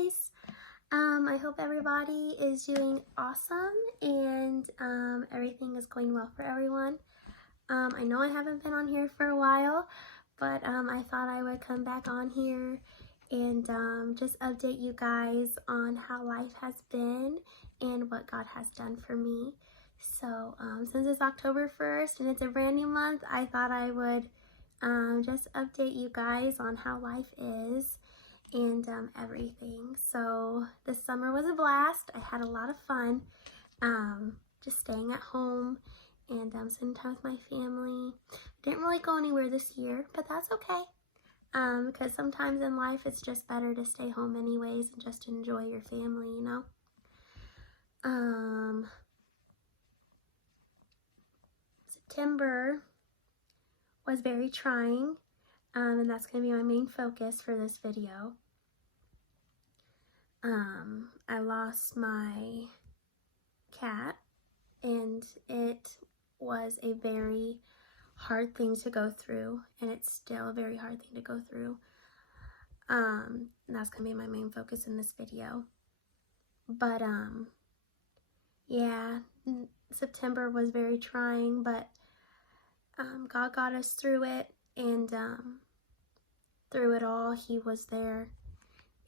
guys. I hope everybody is doing awesome and everything is going well for everyone. I know I haven't been on here for a while, but I thought I would come back on here and just update you guys on how life has been and what God has done for me. So since it's October 1st and it's a brand new month, I thought I would just update you guys on how life is and everything. So this summer was a blast. I had a lot of fun just staying at home and spending time with my family. Didn't really go anywhere this year, but that's okay, because sometimes in life it's just better to stay home anyways and just enjoy your family, you know. September was very trying, and that's going to be my main focus for this video. I lost my cat, and it was a very hard thing to go through, and it's still a very hard thing to go through. And that's going to be my main focus in this video. But, yeah, September was very trying, but God got us through it, and through it all, He was there,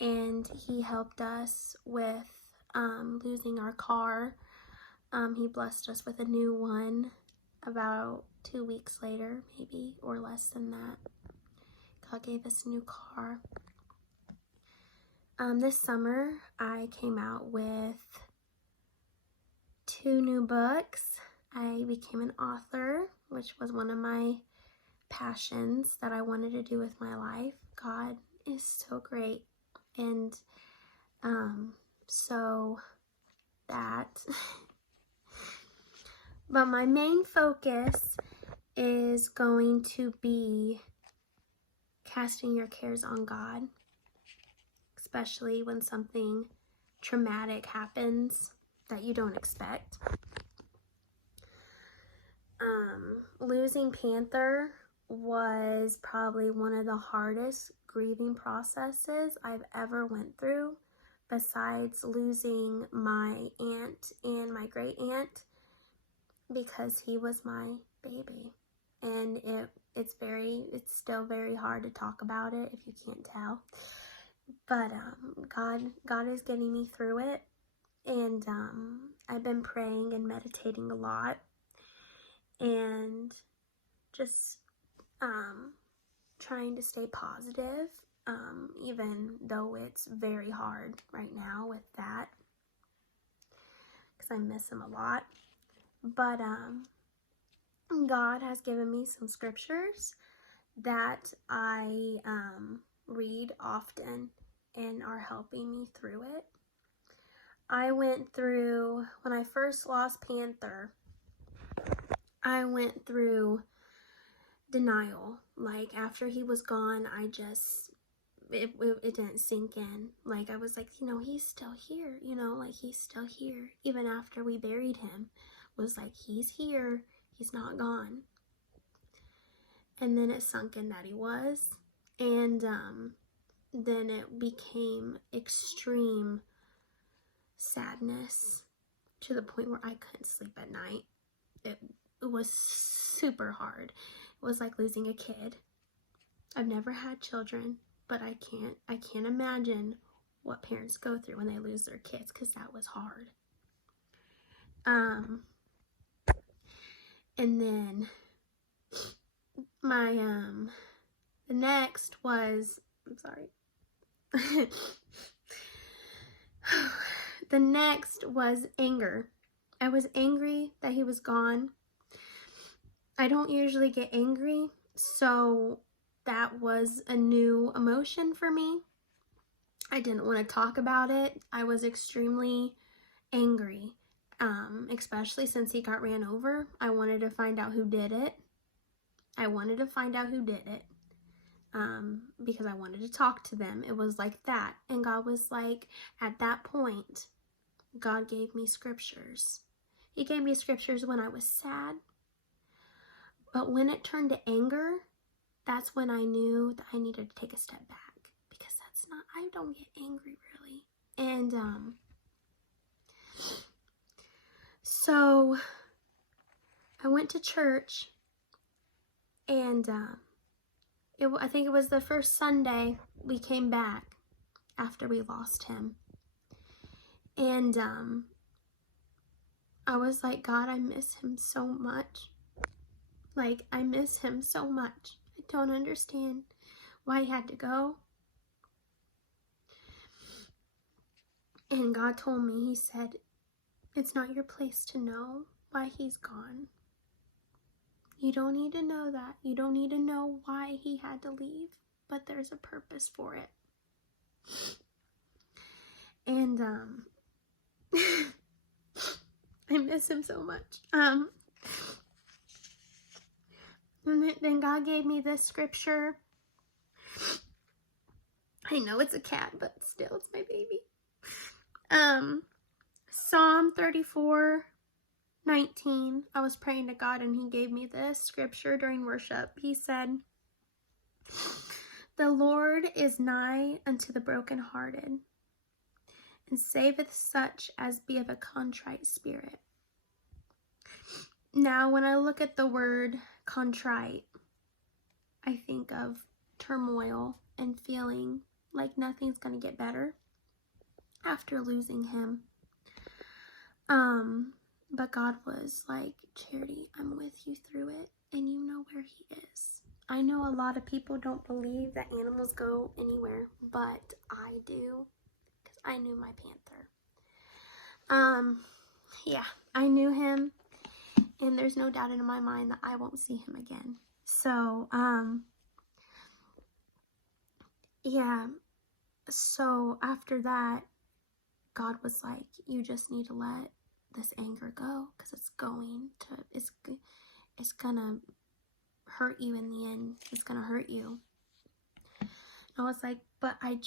and He helped us with losing our car. He blessed us with a new one about 2 weeks later, maybe, or less than that. God gave us a new car. This summer, I came out with 2 new books. I became an author, which was one of my passions that I wanted to do with my life. God is so great. And so that... But my main focus is going to be casting your cares on God, especially when something traumatic happens that you don't expect. Losing Panther was probably one of the hardest grieving processes I've ever went through, besides losing my aunt and my great aunt, because he was my baby, and it's still very hard to talk about it if you can't tell. But God is getting me through it, and I've been praying and meditating a lot, and just trying to stay positive, even though it's very hard right now with that, because I miss him a lot. But God has given me some scriptures that I read often and are helping me through it. I went through, when I first lost Panther, I went through denial. Like, after he was gone, it didn't sink in. Like, I was like, he's still here, like, he's still here. Even after we buried him, was like, he's here, he's not gone. And then it sunk in that he was, and then it became extreme sadness to the point where I couldn't sleep at night. It was super hard. It was like losing a kid. I've never had children, but I can't imagine what parents go through when they lose their kids, because that was hard. And then my the next was, I'm sorry. The next was anger. I was angry that he was gone. I don't usually get angry, so that was a new emotion for me. I didn't want to talk about it. I was extremely angry, especially since he got ran over. I wanted to find out who did it. Because I wanted to talk to them. It was like that. And God was like, at that point, God gave me scriptures. He gave me scriptures when I was sad. But when it turned to anger, that's when I knew that I needed to take a step back, because that's I don't get angry really. And so I went to church, and I think it was the first Sunday we came back after we lost him. And I was like, God, I miss him so much. Like, I miss him so much. I don't understand why he had to go. And God told me, he said, it's not your place to know why he's gone. You don't need to know that. You don't need to know why he had to leave, but there's a purpose for it. And I miss him so much. And then God gave me this scripture. I know it's a cat, but still, it's my baby. Psalm 34:19. I was praying to God, and he gave me this scripture during worship. He said, the Lord is nigh unto the brokenhearted, and saveth such as be of a contrite spirit. Now, when I look at the word contrite, I think of turmoil and feeling like nothing's going to get better after losing him. But God was like, Charity, I'm with you through it, and you know where he is. I know a lot of people don't believe that animals go anywhere, but I do, because I knew my panther. Yeah, I knew him, and there's no doubt in my mind that I won't see him again. So, yeah, so after that, God was like, you just need to let this anger go, because it's gonna hurt you in the end. It's gonna hurt you. I was like, but I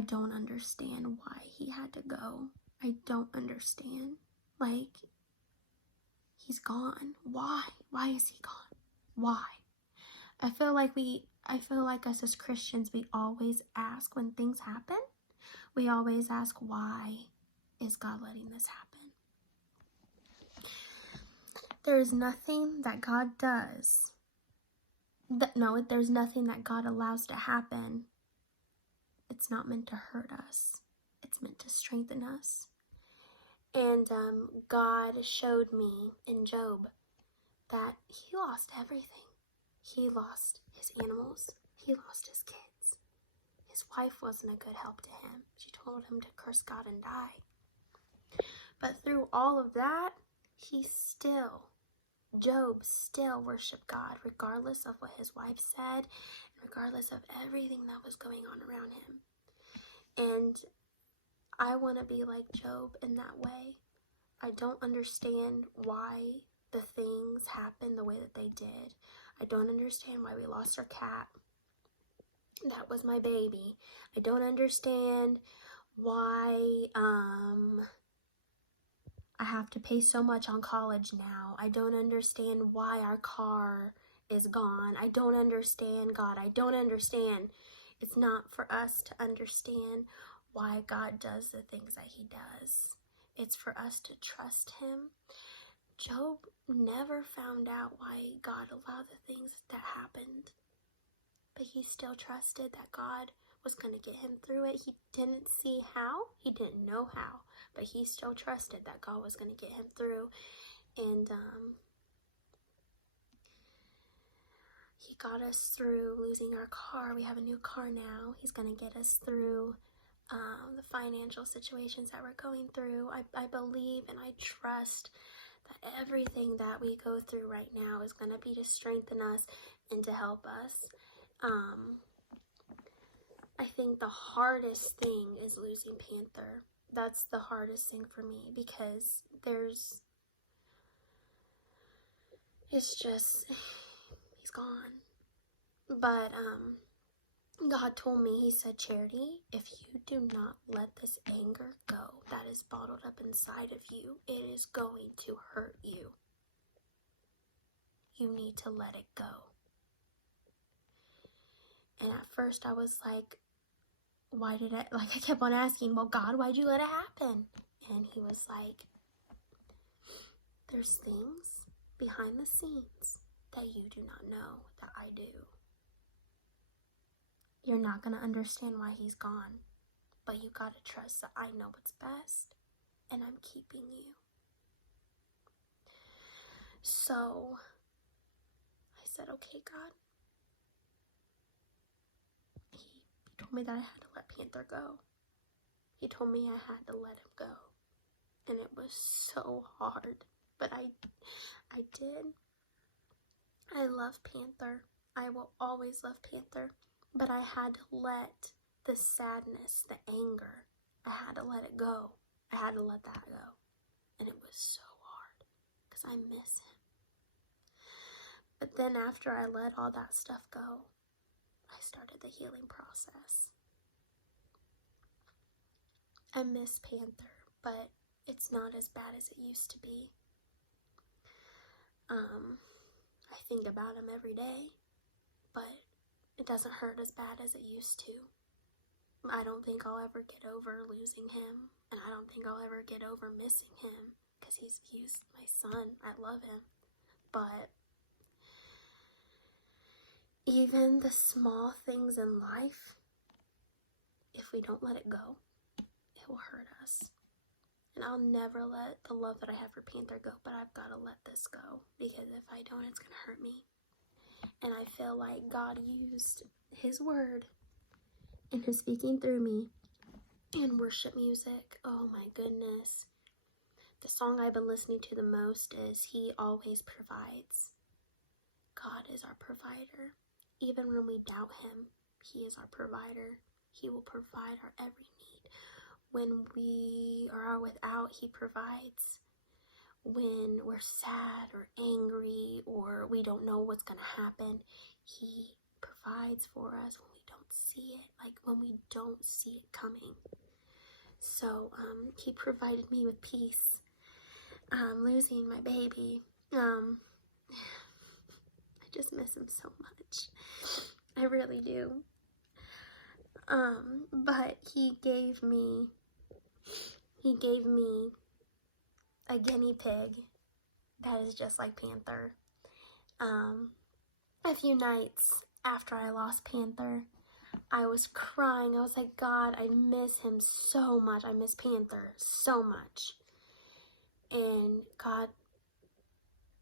don't understand why he had to go. I don't understand. Like, he's gone. Why? Why is he gone? Why? I feel like us as Christians, we always ask when things happen, we always ask, why is God letting this happen? There is nothing that God does. There's nothing that God allows to happen. It's not meant to hurt us. It's meant to strengthen us. And God showed me in Job that he lost everything. He lost his animals. He lost his kids. His wife wasn't a good help to him. She told him to curse God and die. But through all of that, Job still worshiped God, regardless of what his wife said, regardless of everything that was going on around him. And I want to be like Job in that way. I don't understand why the things happened the way that they did. I don't understand why we lost our cat. That was my baby. I don't understand why I have to pay so much on college now. I don't understand why our car is gone. I don't understand, God. I don't understand. It's not for us to understand why God does the things that he does. It's for us to trust him. Job never found out why God allowed the things that happened, but he still trusted that God was going to get him through it. He didn't see how, he didn't know how, but he still trusted that God was going to get him through. And he got us through losing our car. We have a new car now. He's going to get us through the financial situations that we're going through. I believe and I trust that everything that we go through right now is going to be to strengthen us and to help us. I think the hardest thing is losing Panther. That's the hardest thing for me, because he's gone. But God told me, he said, Charity, if you do not let this anger go that is bottled up inside of you, it is going to hurt you. You need to let it go. And at first I was like, why did I kept on asking, well, God, why'd you let it happen? And he was like, there's things behind the scenes that you do not know that I do. You're not going to understand why he's gone, but you got to trust that I know what's best, and I'm keeping you. So I said, okay, God. He told me that I had to let Panther go. He told me I had to let him go. And it was so hard, but I did. I love Panther. I will always love Panther. But I had to let the sadness, the anger, I had to let it go. I had to let that go. And it was so hard because I miss him. But then after I let all that stuff go, I started the healing process. I miss Panther, but it's not as bad as it used to be. I think about him every day, but it doesn't hurt as bad as it used to. I don't think I'll ever get over losing him, and I don't think I'll ever get over missing him, because he's my son. I love him. But even the small things in life, if we don't let it go, it will hurt us. And I'll never let the love that I have for Panther go, but I've got to let this go, because if I don't, it's going to hurt me. And I feel like God used his word and his speaking through me in worship music. Oh my goodness. The song I've been listening to the most is He Always Provides. God is our provider. Even when we doubt him, he is our provider. He will provide our every need. When we are without, he provides. When we're sad or angry or we don't know what's going to happen, he provides for us when we don't see it, like when we don't see it coming. So he provided me with peace. Losing my baby, I just miss him so much. I really do. But he gave me a guinea pig that is just like Panther. A few nights after I lost Panther, I was crying. I was like, God, I miss him so much. I miss Panther so much. And God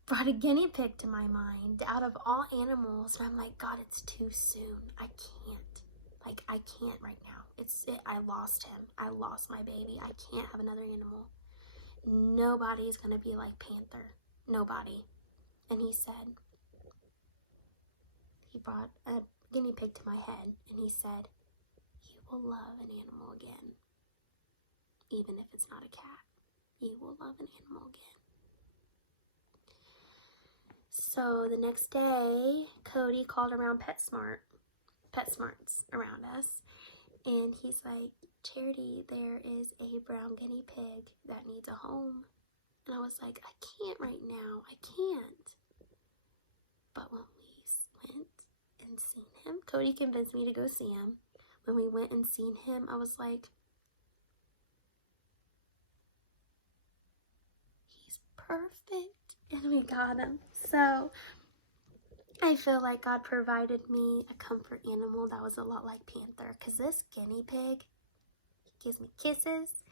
brought a guinea pig to my mind out of all animals. And I'm like, God, it's too soon. I can't. Like, I can't right now. I lost him. I lost my baby. I can't have another animal. Nobody is going to be like Panther. Nobody. And he brought a guinea pig to my head, and he said, you will love an animal again. Even if it's not a cat. You will love an animal again. So the next day, Cody called around PetSmarts around us, and he's like, Charity, there is a brown guinea pig that needs a home. And I was like, I can't right now. I can't. But when we went and seen him, Cody convinced me to go see him. When we went and seen him, I was like, he's perfect. And we got him. So I feel like God provided me a comfort animal that was a lot like Panther. Because this guinea pig, he gives me kisses.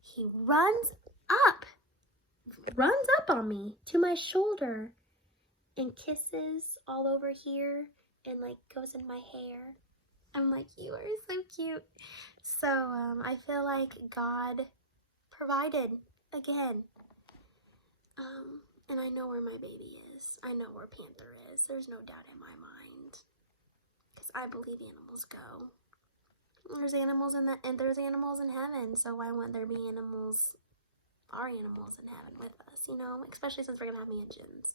He runs up on me to my shoulder and kisses all over here and like goes in my hair. I'm like, you are so cute. So I feel like God provided again. And I know where my baby is. I know where Panther is. There's no doubt in my mind. Because I believe animals go. There's animals and there's animals in heaven. So why wouldn't there be our animals in heaven with us, you know? Especially since we're going to have mansions.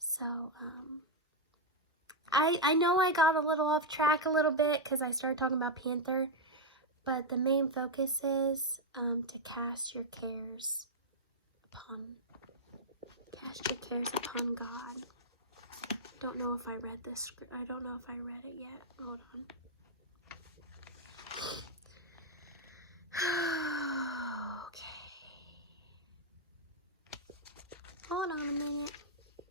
So, I know I got a little off track a little bit because I started talking about Panther. But the main focus is to cast your cares upon God. Don't know if I read this script. I don't know if I read it yet. Hold on. Okay. Hold on a minute.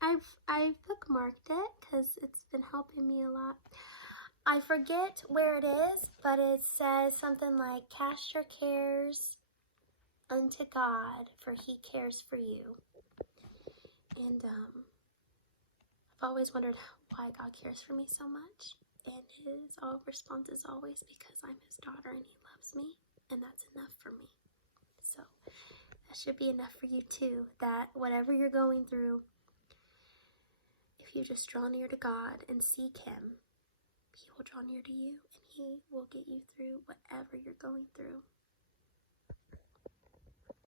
I've bookmarked it because it's been helping me a lot. I forget where it is, but it says something like, cast your cares unto God, for he cares for you. And I've always wondered why God cares for me so much. And his response is always, because I'm his daughter and he loves me, and that's enough for me. So that should be enough for you too, that whatever you're going through, if you just draw near to God and seek him, he will draw near to you and he will get you through whatever you're going through.